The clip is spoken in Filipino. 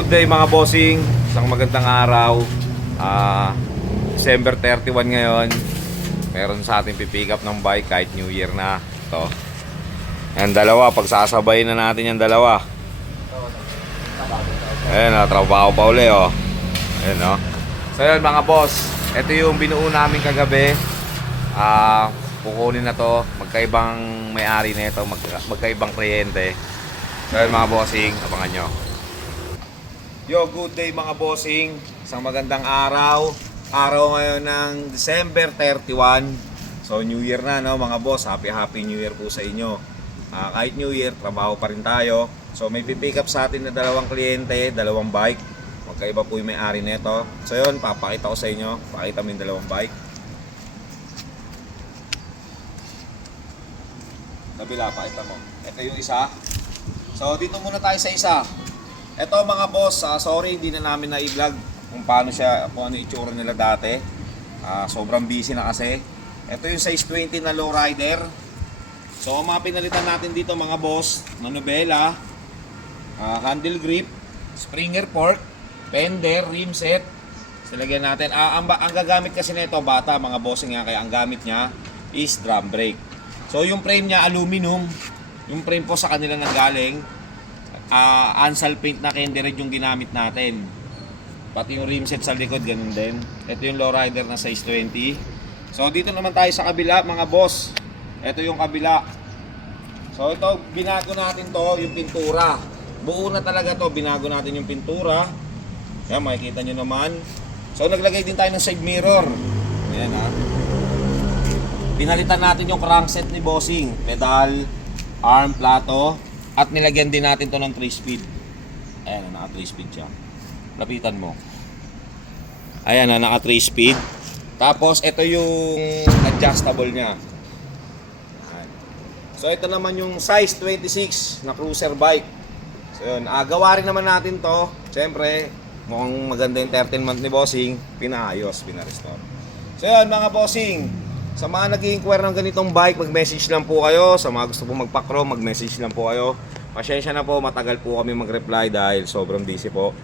good day mga bossing. Isang magandang araw. December 31 ngayon. Meron sa ating pipick up ng bike kahit New Year na. Ito. Yan dalawa. Pagsasabay na natin yung dalawa. Ayan o, trabaho pa uli o. Ayan o. So yun mga boss. Ito yung binuo namin kagabi. Kukunin na to. Magkaibang may-ari na ito. Magkaibang kliyente. So yun mga bossing. Abangan nyo. Yo, good day mga bossing. Isang magandang araw. Araw ngayon ng December 31. So New Year na no mga boss. Happy New Year po sa inyo. Kahit New Year, trabaho pa rin tayo. So may pipick up sa atin na dalawang kliyente, dalawang bike. Magkaiba po yung may-ari nito. So yun, papakita ko sa inyo. Pakita mo yung dalawang bike. Kabila, pakita mo. Ito yung isa. So dito muna tayo sa isa. Ito mga boss, sorry hindi na namin na-i-vlog kung paano siya, kung ano itsura nila dati. Sobrang busy na kasi. Ito yung size 20 na lowrider. So ang mga pinalitan natin dito mga boss, manubela, handle grip, springer fork, fender, rim set. Silagyan natin. Ang gagamit kasi nito bata mga bossing nga, kaya ang gamit niya is drum brake. So yung frame niya aluminum. Yung frame po sa kanila nanggaling. Ansal paint na Kendered yung ginamit natin. Pati yung rim set sa likod ganun din. Ito yung lowrider na size 20. So dito naman tayo sa kabila mga boss. Ito yung kabila. So ito binago natin to yung pintura. Buo na talaga to, binago natin yung pintura. Yan makikita nyo naman. So naglagay din tayo ng side mirror. Ayan ha. Pinalitan natin yung crankset ni bossing. Pedal, arm, plato. At nilagyan din natin to ng 3-speed. Ayan, naka 3-speed siya. Lapitan mo. Ayan, naka 3-speed. Tapos, ito yung adjustable niya. Ayan. So, ito naman yung size 26 na cruiser bike. So, yun. Gawa rin naman natin to. Siyempre, mukhang maganda yung 13 month ni bossing. Pinaayos, pinarestore. So, yun mga bossing. Sa mga nag-i-inquire ng ganitong bike, mag-message lang po kayo. Sa mga gusto po magpa-chrome, mag-message lang po kayo. Pasensya na po, matagal po kami mag-reply dahil sobrang busy po.